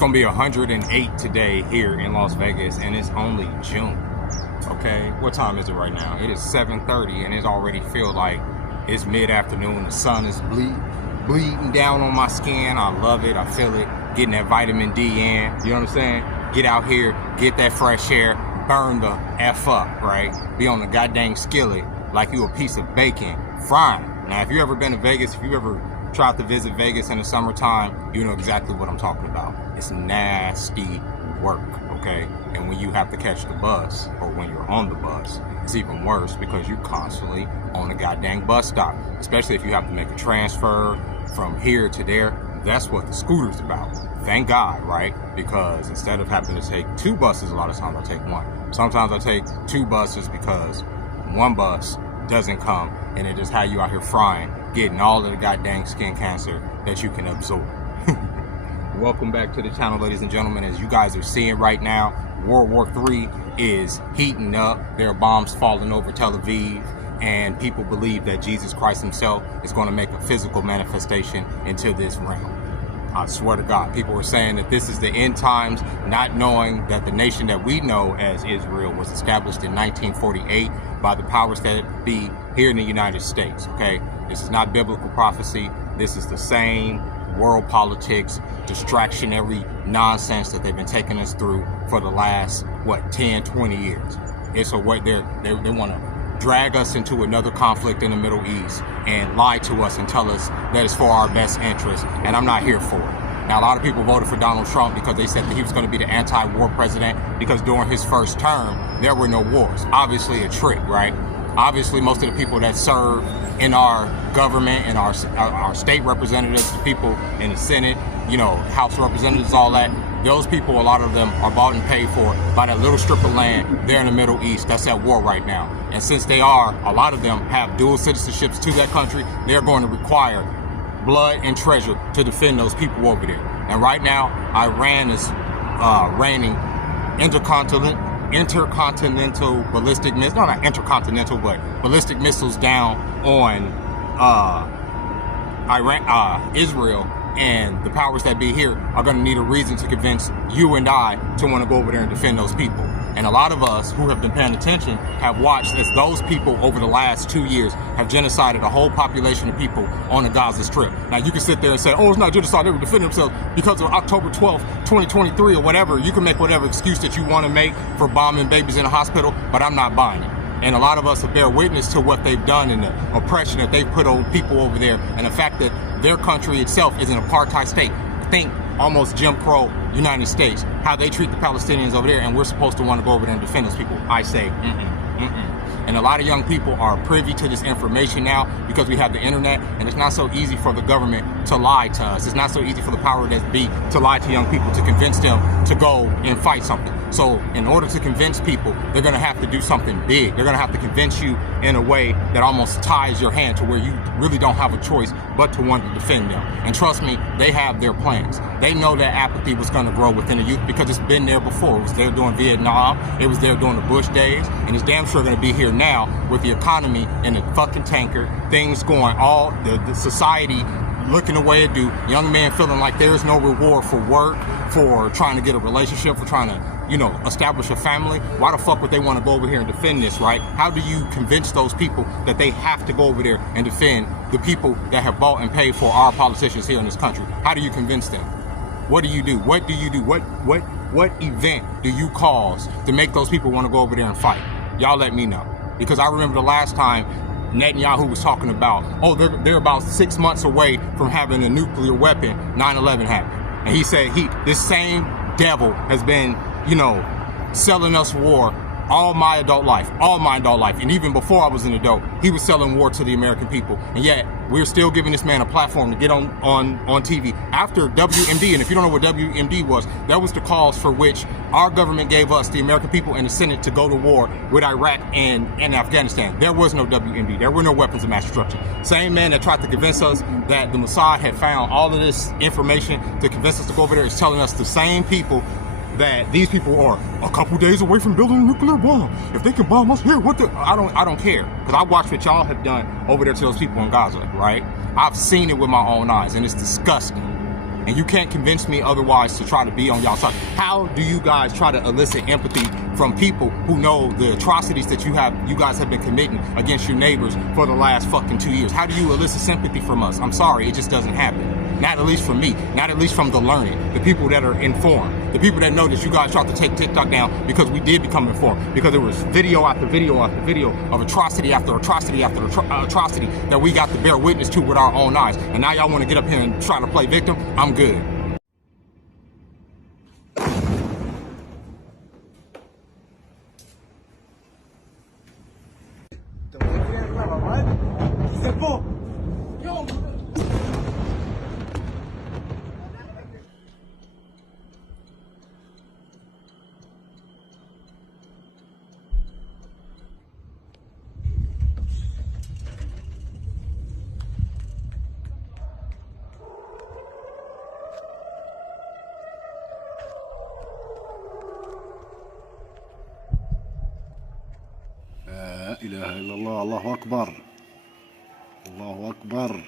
gonna be 108 today here in Las Vegas, and it's only June. Okay, what time is it right now? It is 7:30, and it already feels like it's mid-afternoon. The sun is bleeding down on my skin. I love it. I feel it. Getting that vitamin D in. You know what I'm saying? Get out here, get that fresh air, burn the F up, right? Be on the goddamn skillet like you a piece of bacon, frying. Now, if you ever been to Vegas, if you ever tried to visit Vegas in the summertime, you know exactly what I'm talking about. It's nasty work, okay? And when you have to catch the bus, or when you're on the bus, it's even worse because you're constantly on the goddamn bus stop, especially if you have to make a transfer from here to there. That's what the scooter's about. Thank God, right? Because instead of having to take two buses, a lot of times I take one. Sometimes I take two buses because one bus doesn't come, and it just have you out here frying, getting all of the goddamn skin cancer that you can absorb. Welcome back to the channel, ladies and gentlemen. As you guys are seeing right now, World War III is heating up. There are bombs falling over Tel Aviv, and people believe that Jesus Christ himself is going to make a physical manifestation into this realm. I swear to God, people were saying that this is the end times, not knowing that the nation that we know as Israel was established in 1948 by the powers that be here in the United States, okay? This is not biblical prophecy. This is the same world politics, distractionary nonsense that they've been taking us through for the last, 10, 20 years. It's a way they want to drag us into another conflict in the Middle East and lie to us and tell us that it's for our best interest, and I'm not here for it. Now, a lot of people voted for Donald Trump because they said that he was going to be the anti-war president because during his first term, there were no wars. Obviously a trick, right? Obviously, most of the people that serve in our government and our state representatives, the people in the Senate, you know, House representatives, all that, those people, a lot of them are bought and paid for by that little strip of land there in the Middle East that's at war right now. And since a lot of them have dual citizenships to that country, they're going to require blood and treasure to defend those people over there. And right now, Iran is raining intercontinental ballistic missiles, no, not intercontinental, but ballistic missiles down on Israel, and the powers that be here are going to need a reason to convince you and I to want to go over there and defend those people. And a lot of us who have been paying attention have watched as those people over the last 2 years have genocided a whole population of people on the Gaza Strip. Now, you can sit there and say, oh, it's not genocide, they were defending themselves because of October 12th, 2023 or whatever. You can make whatever excuse that you want to make for bombing babies in a hospital, but I'm not buying it. And a lot of us have bear witness to what they've done and the oppression that they've put on people over there, and the fact that their country itself is an apartheid state. Think almost Jim Crow United States, how they treat the Palestinians over there, and we're supposed to want to go over there and defend those people. I say, And a lot of young people are privy to this information now because we have the internet, and it's not so easy for the government to lie to us. It's not so easy for the power that be to lie to young people, to convince them to go and fight something. So in order to convince people, they're going to have to do something big. They're going to have to convince you in a way that almost ties your hand to where you really don't have a choice but to want to defend them. And trust me, they have their plans. They know that apathy was going to grow within the youth because it's been there before. It was there during Vietnam. It was there during the Bush days. And it's damn sure going to be here now with the economy in the fucking tanker. Things going, all the society looking the way it do. Young men feeling like there's no reward for work, for trying to get a relationship, for trying to, you know, establish a family. Why the fuck would they want to go over here and defend this, right? How do you convince those people that they have to go over there and defend the people that have bought and paid for our politicians here in this country? How do you convince them? What do you do? What do you do? What event do you cause to make those people want to go over there and fight? Y'all let me know. Because I remember the last time Netanyahu was talking about, oh, they're about 6 months away from having a nuclear weapon. 9/11 happened. And he said this same devil has been, you know, selling us war all my adult life. And even before I was an adult, he was selling war to the American people. And yet we're still giving this man a platform to get on TV after WMD. And if you don't know what WMD was, that was the cause for which our government gave us, the American people and the Senate, to go to war with Iraq and Afghanistan. There was no WMD. There were no weapons of mass destruction. Same man that tried to convince us that the Mossad had found all of this information to convince us to go over there is telling us the same people that these people are a couple days away from building a nuclear bomb. If they can bomb us here, I don't care. Because I watched what y'all have done over there to those people in Gaza, right? I've seen it with my own eyes, and it's disgusting. and you can't convince me otherwise to try to be on y'all side. How do you guys try to elicit empathy from people who know the atrocities that you guys have been committing against your neighbors for the last fucking 2 years? How do you elicit sympathy from us? I'm sorry, it just doesn't happen. Not at least from me, not at least from the learning, the people that are informed, the people that know that you guys tried to take TikTok down because we did become informed, because there was video after video after video of atrocity after atrocity after atrocity that we got to bear witness to with our own eyes. And now y'all want to get up here and try to play victim? I'm good. لا إله إلا الله. الله أكبر. الله أكبر.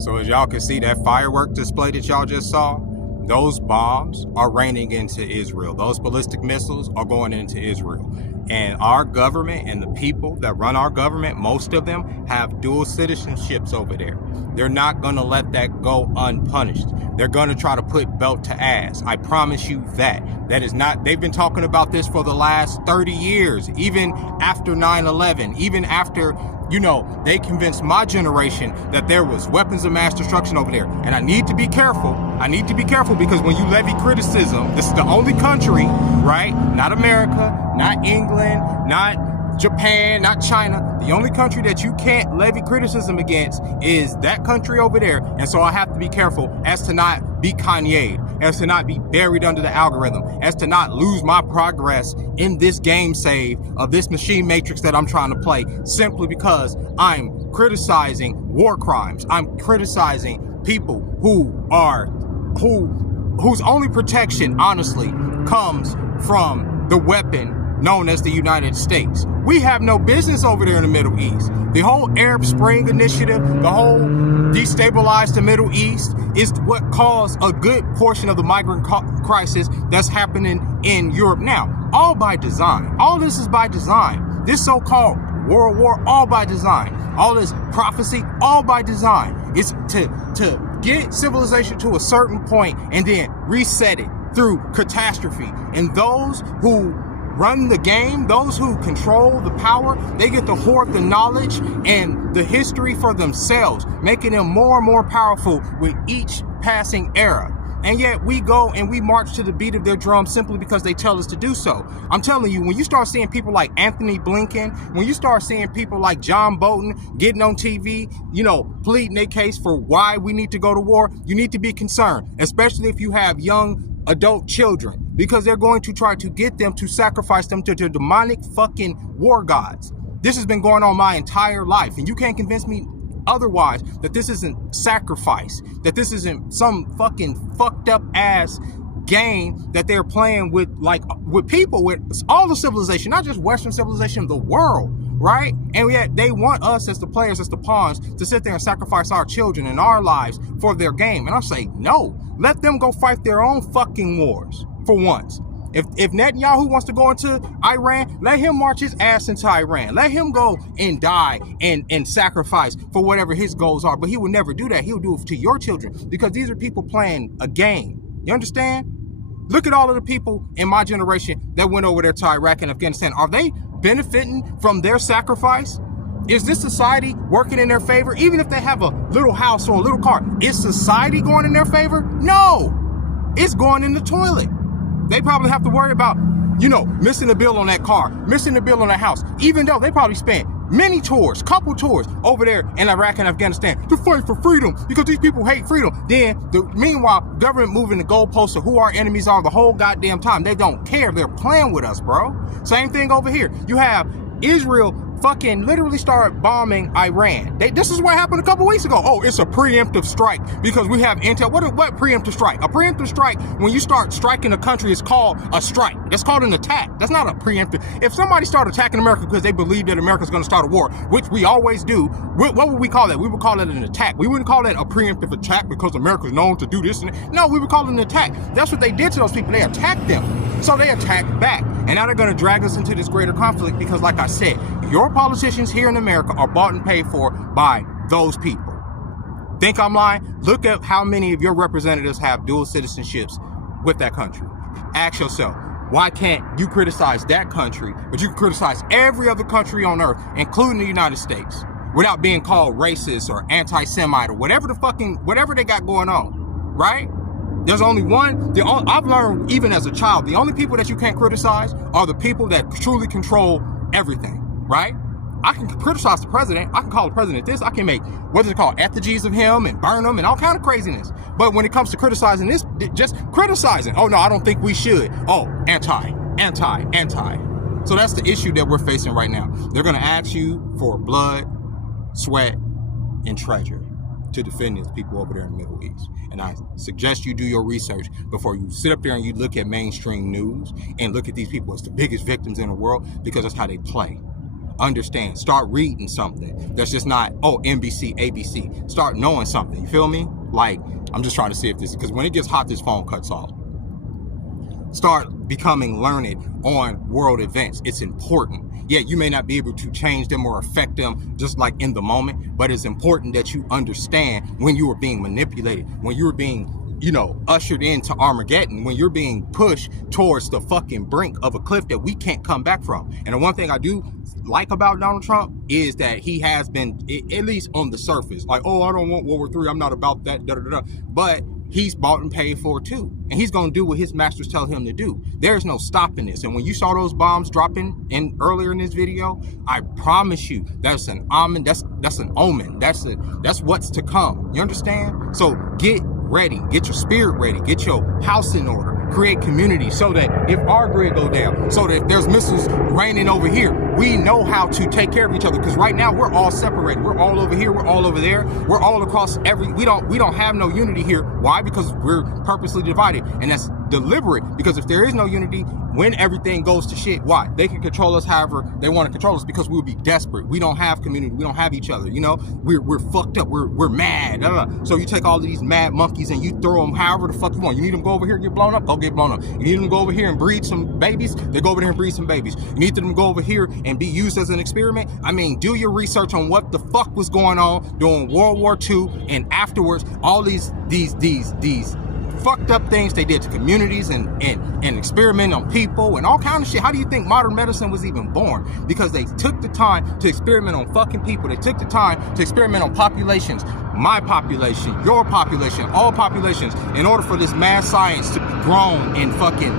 So as y'all can see, that firework display that y'all just saw, those bombs are raining into Israel. Those ballistic missiles are going into Israel. And our government and the people that run our government, most of them have dual citizenships over there. They're not going to let that go unpunished. They're going to try to put belt to ass. I promise you that. That is not, they've been talking about this for the last 30 years, even after 9/11, even after, you know, they convinced my generation that there was weapons of mass destruction over there. And I need to be careful. I need to be careful because when you levy criticism, this is the only country, right? Not America, not England, not Japan, not China. The only country that you can't levy criticism against is that country over there. And so I have to be careful as to not be Kanye, as to not be buried under the algorithm, as to not lose my progress in this game save of this machine matrix that I'm trying to play, simply because I'm criticizing war crimes. I'm criticizing people whose only protection, honestly, comes from the weapon known as the United States. We have no business over there in the Middle East. The whole Arab Spring initiative, the whole destabilize the Middle East is what caused a good portion of the migrant crisis that's happening in Europe now. All by design. All this is by design. This so-called world war, all by design. All this prophecy, all by design. It's to get civilization to a certain point and then reset it through catastrophe. And those who run the game, those who control the power, they get to hoard the knowledge and the history for themselves, making them more and more powerful with each passing era. And yet we go and we march to the beat of their drum simply because they tell us to do so. I'm telling you, when you start seeing people like Anthony Blinken, when you start seeing people like John Bolton getting on TV, you know, pleading their case for why we need to go to war, you need to be concerned, especially if you have young adult children, because they're going to try to get them to sacrifice them to their demonic fucking war gods. This has been going on my entire life, and you can't convince me otherwise, that this isn't sacrifice, that this isn't some fucking fucked up ass game that they're playing with, like with people, with all the civilization, not just Western civilization, the world, right? And yet they want us as the players, as the pawns, to sit there and sacrifice our children and our lives for their game. And I say, no, let them go fight their own fucking wars for once. If Netanyahu wants to go into Iran, let him march his ass into Iran. Let him go and die and sacrifice for whatever his goals are. But he will never do that. He'll do it to your children, because these are people playing a game. You understand? Look at all of the people in my generation that went over there to Iraq and Afghanistan. Are they benefiting from their sacrifice? Is this society working in their favor? Even if they have a little house or a little car, is society going in their favor? No, it's going in the toilet. They probably have to worry about, you know, missing the bill on that car, missing the bill on that house, even though they probably spent many tours, couple tours over there in Iraq and Afghanistan to fight for freedom, because these people hate freedom. Then, meanwhile, government moving the goalposts of who our enemies are the whole goddamn time. They don't care. They're playing with us, bro. Same thing over here. You have Israel fucking literally start bombing Iran. This is what happened a couple weeks ago. Oh, it's a preemptive strike because we have intel. What preemptive strike? A preemptive strike, when you start striking a country, is called a strike. That's called an attack. That's not a preemptive. If somebody started attacking America because they believe that America's going to start a war, which we always do, what would we call that? We would call it an attack. We wouldn't call that a preemptive attack because America's known to do this. No, we would call it an attack. That's what they did to those people. They attacked them. So they attacked back. And now they're going to drag us into this greater conflict because, like I said, your politicians here in America are bought and paid for by those people. Think I'm lying? Look at how many of your representatives have dual citizenships with that country. Ask yourself, why can't you criticize that country, but you can criticize every other country on earth, including the United States, without being called racist or anti-Semite or whatever they got going on, right? There's only one. I've learned, even as a child, the only people that you can't criticize are the people that truly control everything, right? I can criticize the president. I can call the president this. I can make, what is it called, effigies of him and burn them and all kind of craziness. But when it comes to criticizing this, just criticizing. Oh, no, I don't think we should. Oh, anti. So that's the issue that we're facing right now. They're going to ask you for blood, sweat, and treasure to defend these people over there in the Middle East. And I suggest you do your research before you sit up there and you look at mainstream news and look at these people as the biggest victims in the world, because that's how they play. Understand, start reading something that's just not, oh, NBC, ABC. Start knowing something, you feel me? Like, I'm just trying to see if this, because when it gets hot, this phone cuts off. Start becoming learned on world events. It's important. Yeah, you may not be able to change them or affect them just like in the moment, but it's important that you understand when you are being manipulated, when you're being, ushered into Armageddon, when you're being pushed towards the fucking brink of a cliff that we can't come back from. And the one thing I do like about Donald Trump is that he has been, at least on the surface, like, oh, I don't want World War III, I'm not about that, but he's bought and paid for too. And he's going to do what his masters tell him to do. There's no stopping this. And when you saw those bombs dropping earlier in this video, I promise you that's an omen. That's an omen. That's what's to come. You understand? So get ready. Get your spirit ready. Get your house in order. Create community so that if our grid go down, so that if there's missiles raining over here, we know how to take care of each other. Because right now we're all separated. We're all over here. We're all over there. We're all across we don't have no unity here. Why? Because we're purposely divided, and that's deliberate. Because if there is no unity, when everything goes to shit, why? They can control us however they want to control us, because we'll be desperate. We don't have community. We don't have each other. We're fucked up. We're mad. So you take all of these mad monkeys and you throw them however the fuck you want. You need them to go over here and get blown up? Go get blown up. You need them to go over here and breed some babies? They go over there and breed some babies. You need them to go over here and be used as an experiment? I mean, do your research on what the fuck was going on during World War II and afterwards. All these fucked up things they did to communities and experiment on people and all kind of shit. How do you think modern medicine was even born? Because they took the time to experiment on fucking people. They took the time to experiment on populations, my population, your population, all populations, in order for this mad science to be grown and fucking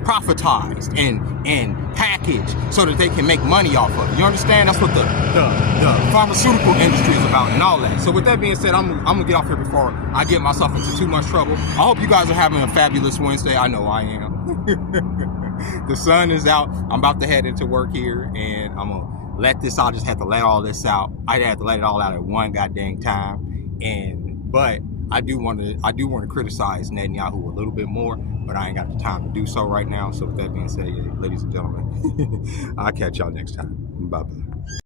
profitized and packaged so that they can make money off of it. You understand? That's what the pharmaceutical industry is about and all that. So with that being said, I'm gonna get off here before I get myself into too much trouble. I hope you guys are having a fabulous Wednesday. I know I am. The sun is out. I'm about to head into work here, and I'm gonna let this out. I just had to let all this out. I had to let it all out at one goddamn time. But I do want to criticize Netanyahu a little bit more, but I ain't got the time to do so right now. So with that being said, ladies and gentlemen, I'll catch y'all next time. Bye-bye.